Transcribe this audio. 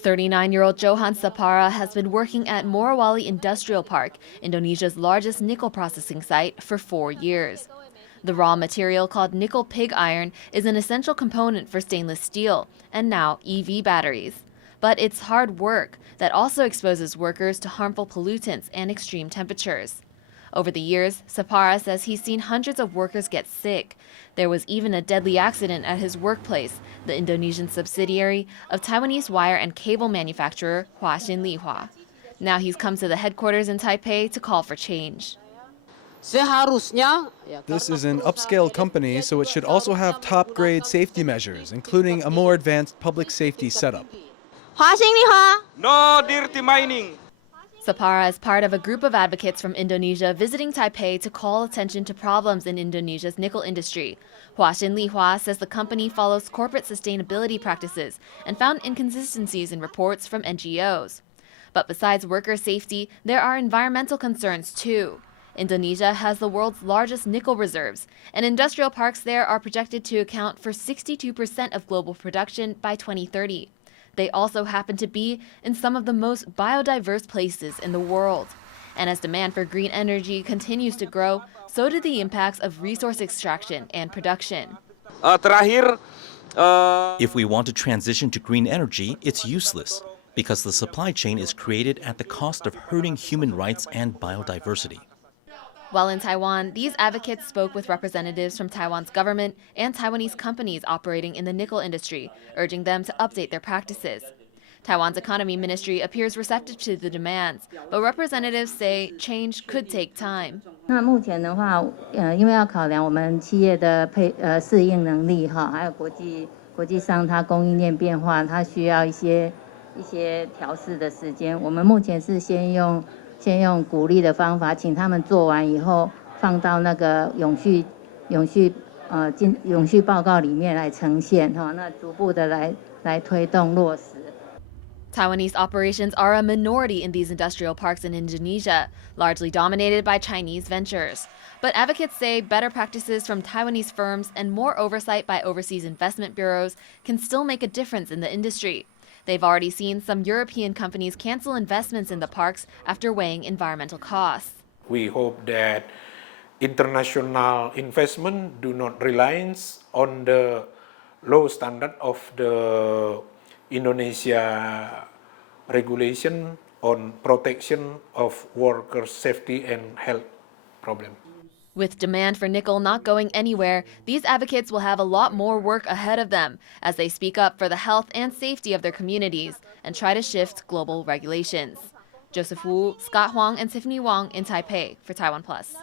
39-year-old Johan Sapara has been working at Morowali Industrial Park, Indonesia's largest nickel processing site, for 4 years. The raw material, called nickel pig iron, is an essential component for stainless steel and now EV batteries. But it's hard work that also exposes workers to harmful pollutants and extreme temperatures. Over the years, Sapara says he's seen hundreds of workers get sick. There was even a deadly accident at his workplace, the Indonesian subsidiary of Taiwanese wire and cable manufacturer Huang. Now he's come to the headquarters in Taipei to call for change. This is an upscale company, so it should also have top-grade safety measures, including a more advanced public safety setup. No dirty mining. Sapara is part of a group of advocates from Indonesia visiting Taipei to call attention to problems in Indonesia's nickel industry. Hua says the company follows corporate sustainability practices and found inconsistencies in reports from NGOs. But besides worker safety, there are environmental concerns too. Indonesia has the world's largest nickel reserves, and industrial parks there are projected to account for 62% of global production by 2030. They also happen to be in some of the most biodiverse places in the world. And as demand for green energy continues to grow, so do the impacts of resource extraction and production. If we want to transition to green energy, it's useless because the supply chain is created at the cost of hurting human rights and biodiversity. While in Taiwan, these advocates spoke with representatives from Taiwan's government and Taiwanese companies operating in the nickel industry, urging them to update their practices. Taiwan's economy ministry appears receptive to the demands, but representatives say change could take time. 那目前的话，因为要考量我们企业的适应能力还有国际上它供应链变化，它需要一些调试的时间。我们目前是先用鼓励的方法，请他们做完以后，放到那个永续报告里面来呈现那逐步的来推动落实。Taiwanese operations are a minority in these industrial parks in Indonesia, largely dominated by Chinese ventures. But advocates say better practices from Taiwanese firms and more oversight by overseas investment bureaus can still make a difference in the industry. They've already seen some European companies cancel investments in the parks after weighing environmental costs. We hope that international investment do not rely on the low standard of the Indonesia regulation on protection of workers' safety and health problem. With demand for nickel not going anywhere, these advocates will have a lot more work ahead of them as they speak up for the health and safety of their communities and try to shift global regulations. Joseph Wu, Scott Huang, and Tiffany Wong in Taipei for TaiwanPlus.